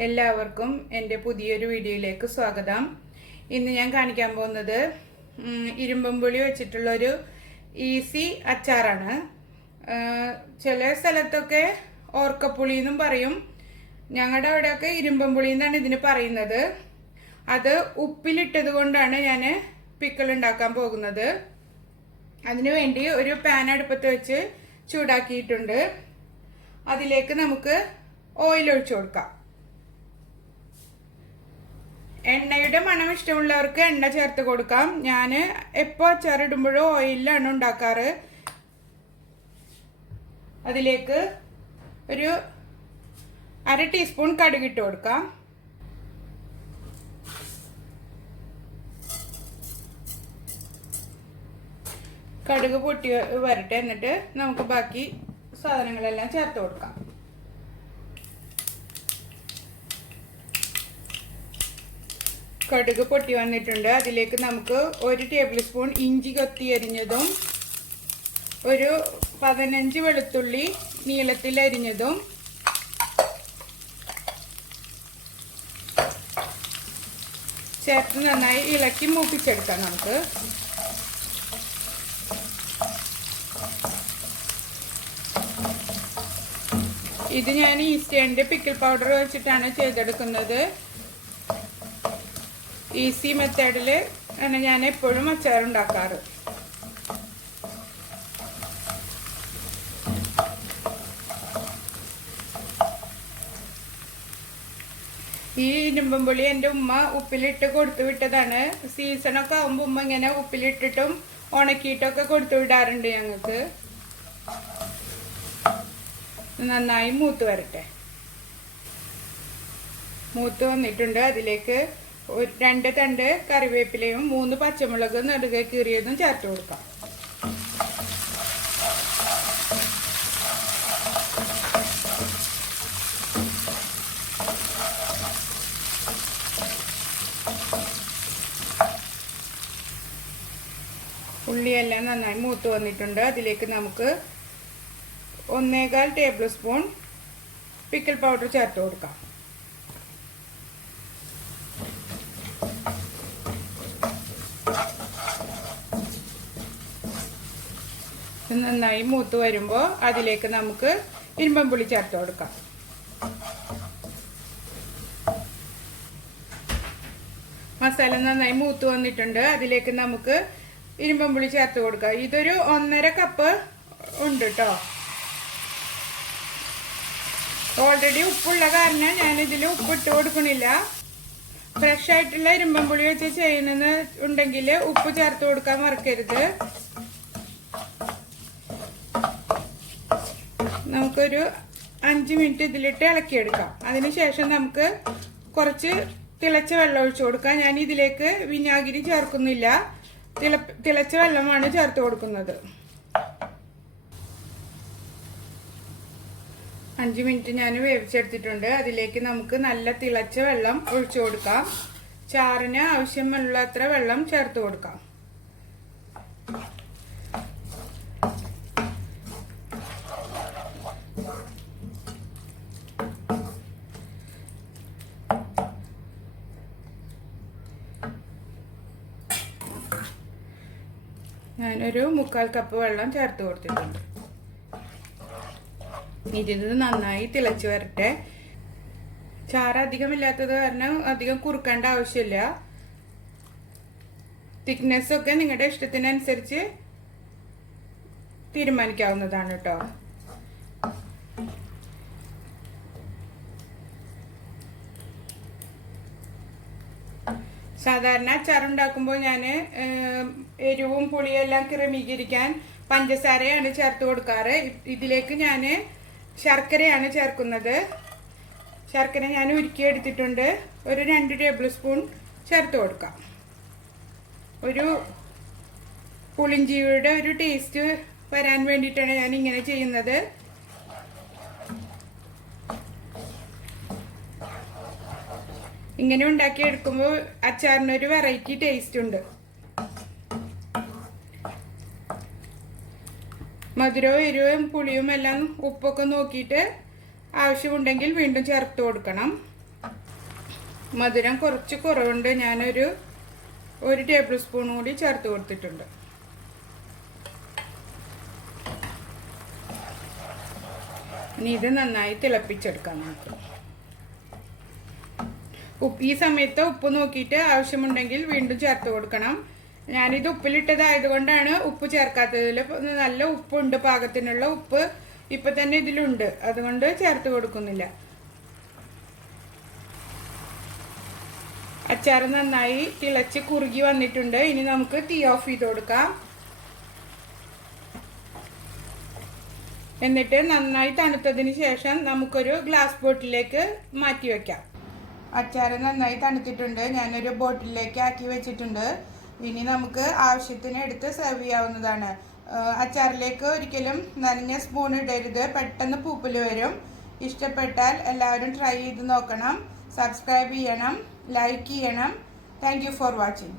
എല്ലാവർക്കും എൻ്റെ പുതിയൊരു വീഡിയോയിലേക്ക് സ്വാഗതം. ഇന്ന് ഞാൻ കാണിക്കാൻ പോകുന്നത് ഇരുമ്പുളി വെച്ചിട്ടുള്ളൊരു ഈസി അച്ചാറാണ്. ചില സ്ഥലത്തൊക്കെ ഓർക്കപ്പുളി എന്നും പറയും. ഞങ്ങളുടെ അവിടെയൊക്കെ ഇരുമ്പുളി എന്നാണ് ഇതിന് പറയുന്നത്. അത് ഉപ്പിലിട്ടത് കൊണ്ടാണ് ഞാൻ പിക്കിൾ ഉണ്ടാക്കാൻ പോകുന്നത്. അതിനു വേണ്ടി ഒരു പാൻ അടുപ്പത്ത് വെച്ച് ചൂടാക്കിയിട്ടുണ്ട്. അതിലേക്ക് നമുക്ക് ഓയിൽ ഒഴിച്ചു കൊടുക്കാം. എണ്ണയുടെ മണം ഇഷ്ടമുള്ളവർക്ക് എണ്ണ ചേർത്ത് കൊടുക്കാം. ഞാൻ എപ്പോൾ അച്ചാറിടുമ്പോഴും ഓയിലാണ് ഉണ്ടാക്കാറ്. അതിലേക്ക് ഒരു 1/2 ടീസ്പൂൺ കടുക് ഇട്ട് കൊടുക്കാം. കടുക് പൊട്ടി വരട്ടെ. എന്നിട്ട് നമുക്ക് ബാക്കി സാധനങ്ങളെല്ലാം ചേർത്ത് കൊടുക്കാം. കടുക് പൊട്ടി വന്നിട്ടുണ്ട്. അതിലേക്ക് നമുക്ക് 1 ടേബിൾ സ്പൂൺ ഇഞ്ചി കൊത്തി അരിഞ്ഞതും ഒരു 15 വെളുത്തുള്ളി നീളത്തിൽ അരിഞ്ഞതും ചേർത്ത് നന്നായി ഇളക്കി മൂപ്പിച്ചെടുക്കാം. നമുക്ക് ഇത് ഞാൻ ഈസ്റ്റേണിൻ്റെ പിക്കിൾ പൗഡർ വെച്ചിട്ടാണ് ചെയ്തെടുക്കുന്നത്. ഈസി മെത്തേഡിൽ ആണ് ഞാൻ എപ്പോഴും അച്ചാറുണ്ടാക്കാറ്. ഈ ഇരുമ്പുളി എൻ്റെ ഉമ്മ ഉപ്പിലിട്ട് കൊടുത്തു വിട്ടതാണ്. സീസണൊക്കെ ആകുമ്പോൾ ഉമ്മ ഇങ്ങനെ ഉപ്പിലിട്ടിട്ടും ഉണക്കിയിട്ടൊക്കെ കൊടുത്തു വിടാറുണ്ട് ഞങ്ങൾക്ക്. നന്നായി മൂത്ത് വരട്ടെ. മൂത്ത് വന്നിട്ടുണ്ട്. അതിലേക്ക് 2 തണ്ട് കറിവേപ്പിലയും 3 പച്ചമുളക് നടുകെ കീറിയതും ചേർത്ത് കൊടുക്കാം. ഉള്ളിയെല്ലാം നന്നായി മൂത്ത് വന്നിട്ടുണ്ട്. അതിലേക്ക് നമുക്ക് 1.25 ടേബിൾ സ്പൂൺ പിക്കിൾ പൗഡർ ചേർത്ത് കൊടുക്കാം. നന്നായി മൂത്ത് വരുമ്പോൾ അതിലേക്ക് നമുക്ക് ഇരുമ്പുളി ചേർത്ത് കൊടുക്കാം. മസാല നന്നായി മൂത്ത് വന്നിട്ടുണ്ട്. അതിലേക്ക് നമുക്ക് ഇരുമ്പുളി ചേർത്ത് കൊടുക്കാം. ഇതൊരു 1.5 കപ്പ് ഉണ്ട് കേട്ടോ. ഓൾറെഡി ഉപ്പുള്ള കാരണം ഞാനിതിൽ ഉപ്പിട്ട് കൊടുക്കണില്ല. ഫ്രഷ് ആയിട്ടുള്ള ഇരുമ്പുളി വെച്ച് ചെയ്യുന്നത് ഉണ്ടെങ്കിൽ ഉപ്പ് ചേർത്ത് കൊടുക്കാൻ മറക്കരുത്. നമുക്കൊരു 5 മിനിറ്റ് ഇതിലിട്ട് ഇളക്കിയെടുക്കാം. അതിനുശേഷം നമുക്ക് കുറച്ച് തിളച്ച വെള്ളം ഒഴിച്ചു കൊടുക്കാം. ഞാൻ ഇതിലേക്ക് വിനാഗിരി ചേർക്കുന്നില്ല. തിളച്ച വെള്ളമാണ് ചേർത്ത് കൊടുക്കുന്നത്. 5 മിനിറ്റ് ഞാൻ വേവിച്ചെടുത്തിട്ടുണ്ട്. അതിലേക്ക് നമുക്ക് നല്ല തിളച്ച വെള്ളം ഒഴിച്ചു കൊടുക്കാം. ചാറിന് ആവശ്യമുള്ളത്ര വെള്ളം ചേർത്ത് കൊടുക്കാം. ഞാനൊരു 1/4 കപ്പ് വെള്ളം ചേർത്ത് കൊടുത്തിട്ടുണ്ട്. ഇത് നന്നായി തിളച്ച് വരട്ടെ. ചാറ് അധികമില്ലാത്തത് കാരണം അധികം കുറുക്കേണ്ട ആവശ്യമില്ല. തിക്നെസ് ഒക്കെ നിങ്ങളുടെ ഇഷ്ടത്തിനനുസരിച്ച് തീരുമാനിക്കാവുന്നതാണ് കേട്ടോ. സാധാരണ അച്ചാറുണ്ടാക്കുമ്പോൾ ഞാൻ എരിവും പുളിയെല്ലാം ക്രമീകരിക്കാൻ പഞ്ചസാരയാണ് ചേർത്ത് കൊടുക്കാറ്. ഇതിലേക്ക് ഞാൻ ശർക്കരയാണ് ചേർക്കുന്നത്. ശർക്കര ഞാൻ ഉരുക്കിയെടുത്തിട്ടുണ്ട്. ഒരു 2 ടേബിൾ സ്പൂൺ ചേർത്ത് കൊടുക്കാം. ഒരു പുളിഞ്ചിയുടെ ഒരു ടേസ്റ്റ് വരാൻ വേണ്ടിയിട്ടാണ് ഞാൻ ഇങ്ങനെ ചെയ്യുന്നത്. ഇങ്ങനെ ഉണ്ടാക്കി എടുക്കുമ്പോൾ അച്ചാറിനൊരു വെറൈറ്റി ടേസ്റ്റ് ഉണ്ട്. മധുരവും എരിവും പുളിയും എല്ലാം ഉപ്പൊക്കെ നോക്കിയിട്ട് ആവശ്യമുണ്ടെങ്കിൽ വീണ്ടും ചേർത്ത് കൊടുക്കണം. മധുരം കുറച്ച് കുറവുണ്ട്, ഞാനൊരു 1 ടേബിൾ സ്പൂൺ കൂടി ചേർത്ത് കൊടുത്തിട്ടുണ്ട്. ഇനി ഇത് നന്നായി തിളപ്പിച്ചെടുക്കാം നമുക്ക്. ഈ സമയത്ത് ഉപ്പ് നോക്കിയിട്ട് ആവശ്യമുണ്ടെങ്കിൽ വീണ്ടും ചേർത്ത് കൊടുക്കണം. ഞാനിത് ഉപ്പിലിട്ടതായതുകൊണ്ടാണ് ഉപ്പ് ചേർക്കാത്തതിൽ. നല്ല ഉപ്പുണ്ട്, പാകത്തിനുള്ള ഉപ്പ് ഇപ്പം തന്നെ ഇതിലുണ്ട്, അതുകൊണ്ട് ചേർത്ത് കൊടുക്കുന്നില്ല. അച്ചാർ നന്നായി തിളച്ച് കുറുകി വന്നിട്ടുണ്ട്. ഇനി നമുക്ക് തീ ഓഫ് ചെയ്ത് കൊടുക്കാം. എന്നിട്ട് നന്നായി തണുത്തതിന് ശേഷം നമുക്കൊരു ഗ്ലാസ് ബോട്ടിലേക്ക് മാറ്റി വയ്ക്കാം. അച്ചാർ നന്നായി തണുത്തിട്ടുണ്ട്, ഞാനൊരു ബോട്ടിലേക്ക് ആക്കി വെച്ചിട്ടുണ്ട്. ഇനി നമുക്ക് ആവശ്യത്തിന് എടുത്ത് സെർവ് ചെയ്യാവുന്നതാണ്. അച്ചാറിലേക്ക് ഒരിക്കലും നനഞ്ഞ സ്പൂൺ ഇടരുത്, പെട്ടെന്ന് പൂപ്പൽ വരും. ഇഷ്ടപ്പെട്ടാൽ എല്ലാവരും ട്രൈ ചെയ്ത് നോക്കണം. സബ്സ്ക്രൈബ് ചെയ്യണം, ലൈക്ക് ചെയ്യണം. Thank you for watching.